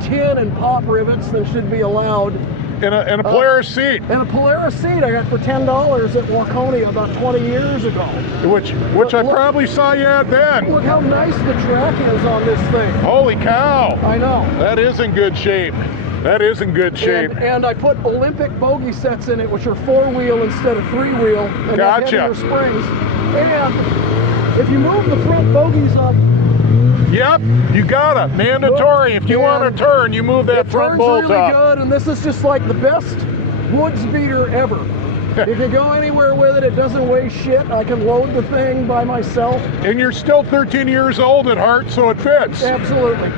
tin and pop rivets than should be allowed. And a Polaris seat. And a Polaris seat I got for $10 at Waconia about 20 years ago. Which I probably saw you at then. Look how nice the track is on this thing. Holy cow. I know. That is in good shape. That is in good shape. And I put Olympic bogey sets in it, which are 4-wheel instead of 3-wheel. And gotcha. heavier springs. And if you move the front bogies up, yep, you gotta. Mandatory. If you want to turn, you move that front bolt up. It turns really good, and this is just like the best woods beater ever. You can go anywhere with it. It doesn't weigh shit. I can load the thing by myself. And you're still 13 years old at heart, so it fits. Absolutely.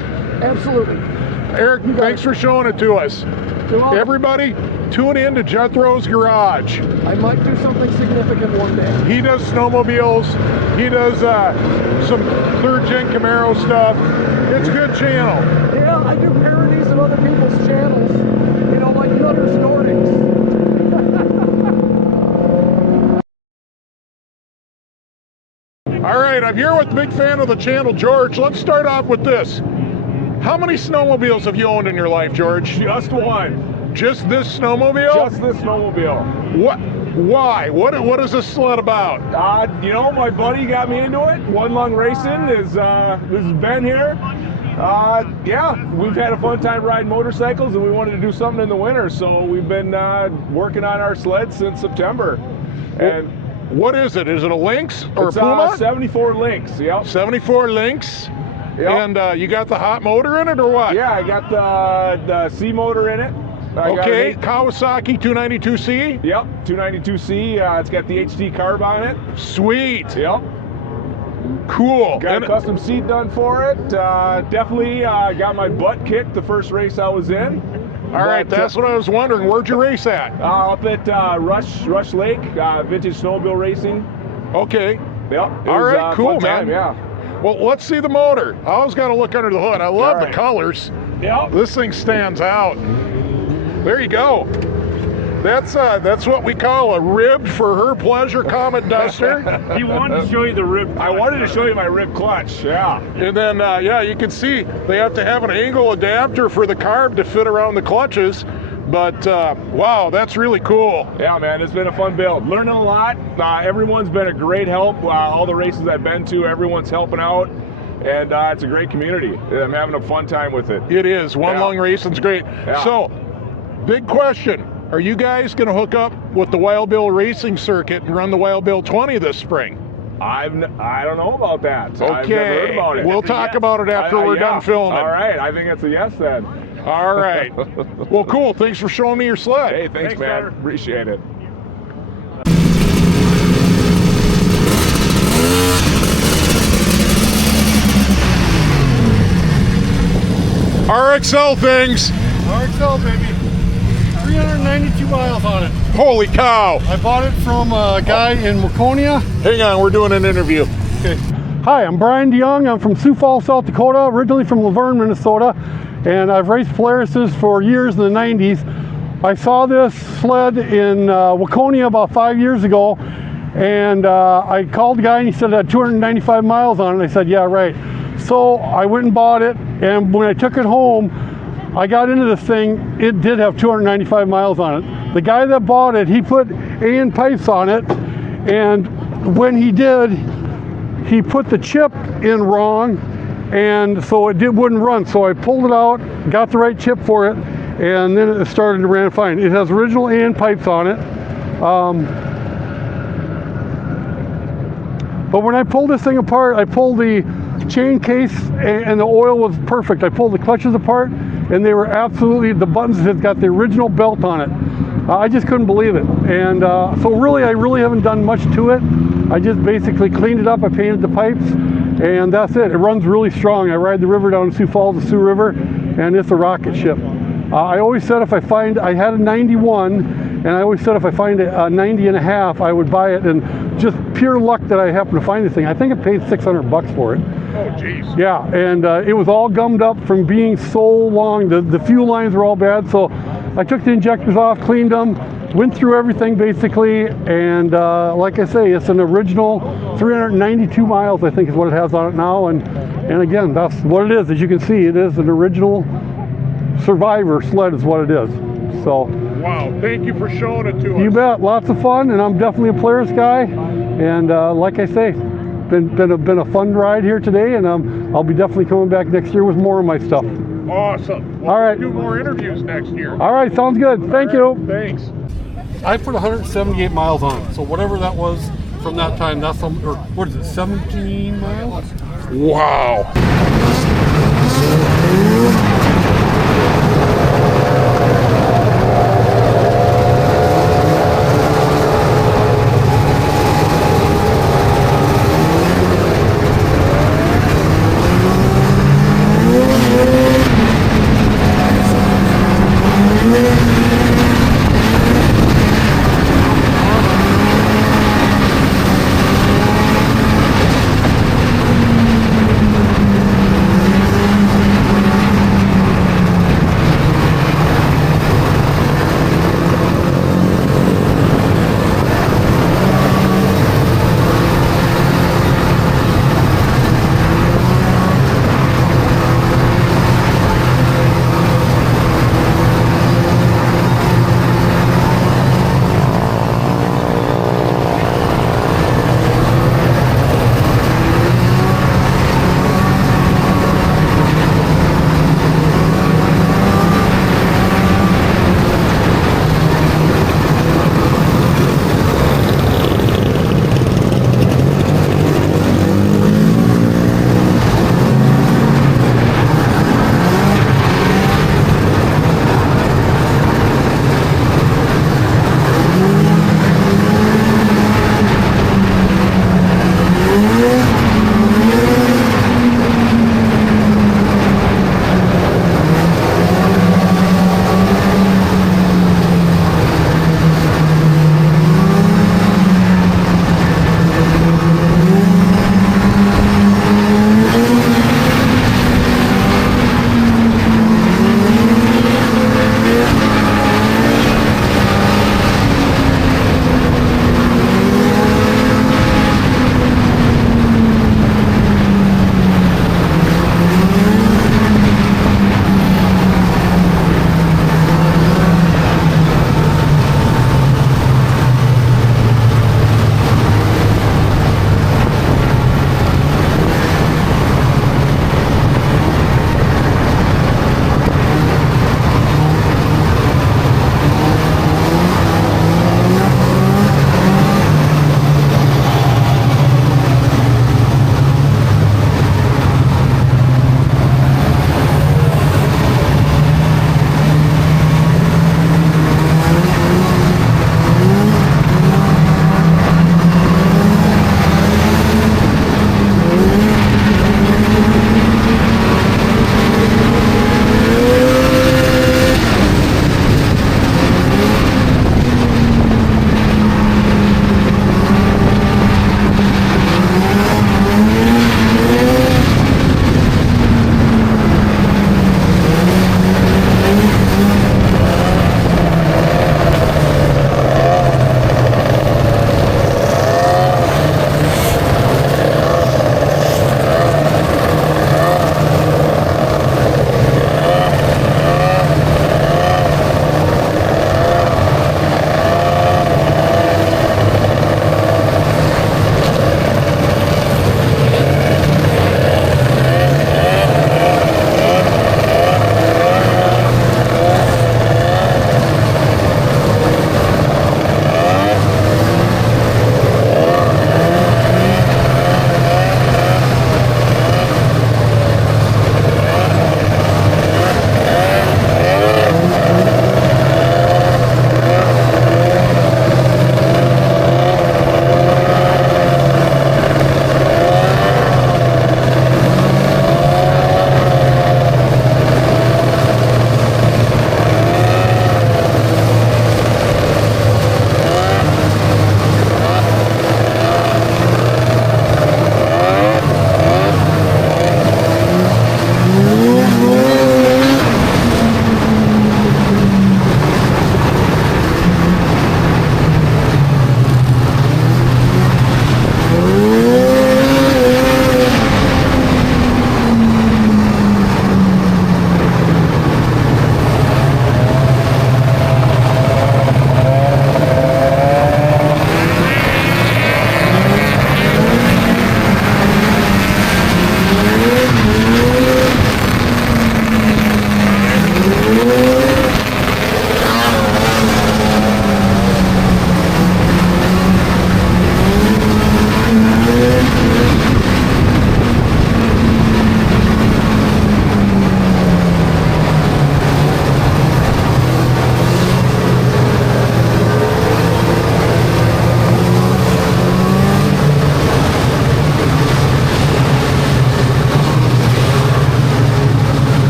Absolutely. Eric, thanks for showing it to us. Everybody, tune in to Jethro's Garage. I might do something significant one day. He does snowmobiles. He does some 3rd gen Camaro stuff. It's a good channel. Yeah, I do parodies of other people's channels. You know, like Nutter's Nordics. All right, I'm here with a big fan of the channel, George. Let's start off with this. How many snowmobiles have you owned in your life, George? Just one. Just this snowmobile? Just this snowmobile. What? Why? What is this sled about? You know, my buddy got me into it. One Lung Racing is this is Ben here. Yeah, we've had a fun time riding motorcycles, and we wanted to do something in the winter, so we've been working on our sled since September. And what is it? Is it a Lynx or it's a Puma? 74 Lynx. Yep. 74 Lynx. Yep. And you got the hot motor in it, or what? Yeah, I got the C motor in it. Okay, Kawasaki 292C? Yep, 292C. It's got the HD carb on it. Sweet. Yep. Cool. Got a custom seat done for it. Definitely got my butt kicked the first race I was in. All right, that's what I was wondering. Where'd you race at? Up at Rush Lake, vintage snowmobile racing. Okay. Yep. All right, cool, man. Man. Yeah. Well, let's see the motor. I always got to look under the hood. I love the colors. Yep. This thing stands out. There you go. That's what we call a ribbed for her pleasure Comet Duster. He wanted to show you the rib clutch. I wanted to show you my rib clutch, yeah. And then, yeah, you can see they have to have an angle adapter for the carb to fit around the clutches. But wow, that's really cool. Yeah, man, it's been a fun build. Learning a lot. Everyone's been a great help. All the races I've been to, everyone's helping out. And it's a great community. I'm having a fun time with it. It is. One long racing's great. Yeah. So, big question. Are you guys going to hook up with the Wild Bill Racing Circuit and run the Wild Bill 20 this spring? I don't know about that. Okay. I've never heard about it. We'll talk about it after we're done filming. All right. I think it's a yes then. All right. Well, cool. Thanks for showing me your sled. Hey, thanks man. Tyler. Appreciate it. RXL things. RXL, baby. 392 miles on it. Holy cow. I bought it from a guy in Waconia. Hang on, we're doing an interview. Okay. Hi, I'm Brian DeYoung. I'm from Sioux Falls, South Dakota, originally from Laverne, Minnesota, and I've raced Polarises for years in the 90s. I saw this sled in Waconia about 5 years ago, and I called the guy and he said it had 295 miles on it. I said, yeah, right. So I went and bought it, and when I took it home, I got into this thing, it did have 295 miles on it. The guy that bought it, he put AN pipes on it, and when he did, he put the chip in wrong, and so it wouldn't run. So I pulled it out, got the right chip for it, and then it started to run fine. It has original AN pipes on it. But when I pulled this thing apart, I pulled the chain case and the oil was perfect. I pulled the clutches apart and they were absolutely, the buttons had got the original belt on it. I just couldn't believe it. And so really, I really haven't done much to it. I just basically cleaned it up, I painted the pipes, and that's it. It runs really strong. I ride the river down in Sioux Falls, the Sioux River, and it's a rocket ship. I always said if I find, I had a 91, and I always said if I find a 90 and a half, I would buy it, and just pure luck that I happened to find this thing. I think I paid $600 for it. Oh, jeez. Yeah, and it was all gummed up from being so long. The fuel lines were all bad, so I took the injectors off, cleaned them, went through everything basically, and like I say, it's an original 392 miles, I think is what it has on it now, and again, that's what it is. As you can see, it is an original Survivor sled is what it is. So wow, thank you for showing it to us. You bet, lots of fun, and I'm definitely a Polaris guy, and like I say, been a fun ride here today, and I'll be definitely coming back next year with more of my stuff. Awesome. Well, all right. We'll do more interviews next year. All right, sounds good. Thank you. Thanks. I put 178 miles on it, so whatever that was from that time, that's some, or what is it, 17 miles? Wow.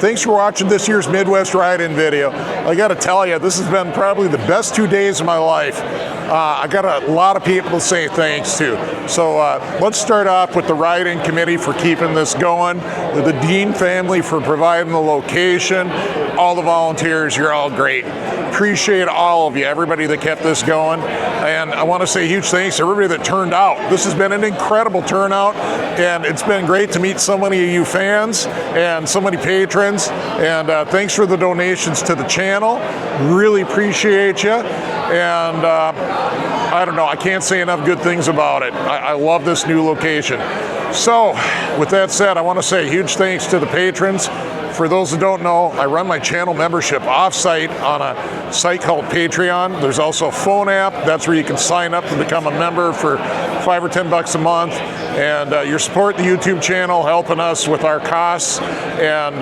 Thanks for watching this year's Midwest Ride-In video. I gotta tell you, this has been probably the best 2 days of my life. I got a lot of people to say thanks to. So let's start off with the Ride-In Committee for keeping this going, the Dean family for providing the location, all the volunteers, you're all great. Appreciate all of you, everybody that kept this going. And I want to say huge thanks to everybody that turned out. This has been an incredible turnout, and it's been great to meet so many of you fans and so many patrons. And thanks for the donations to the channel. Really appreciate you. And I don't know, I can't say enough good things about it. I love this new location. So with that said, I want to say huge thanks to the patrons. For those that don't know, I run my channel membership off-site on a site called Patreon. There's also a phone app. That's where you can sign up to become a member for $5 or $10 a month. and you're supporting the YouTube channel, helping us with our costs, and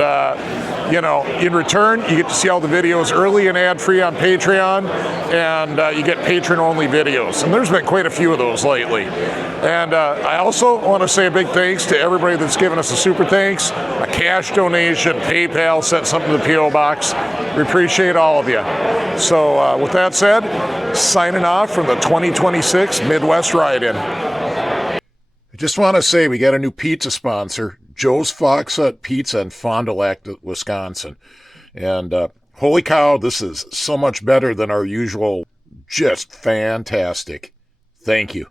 you know, in return, you get to see all the videos early and ad-free on Patreon, and you get patron-only videos. And there's been quite a few of those lately. And I also want to say a big thanks to everybody that's given us a super thanks, a cash donation, PayPal, sent something to the P.O. Box. We appreciate all of you. So with that said, signing off from the 2026 Midwest Ride-In. I just want to say we got a new pizza sponsor, Joe's Fox Hut Pizza in Fond du Lac, Wisconsin. And holy cow, this is so much better than our usual. Just fantastic. Thank you.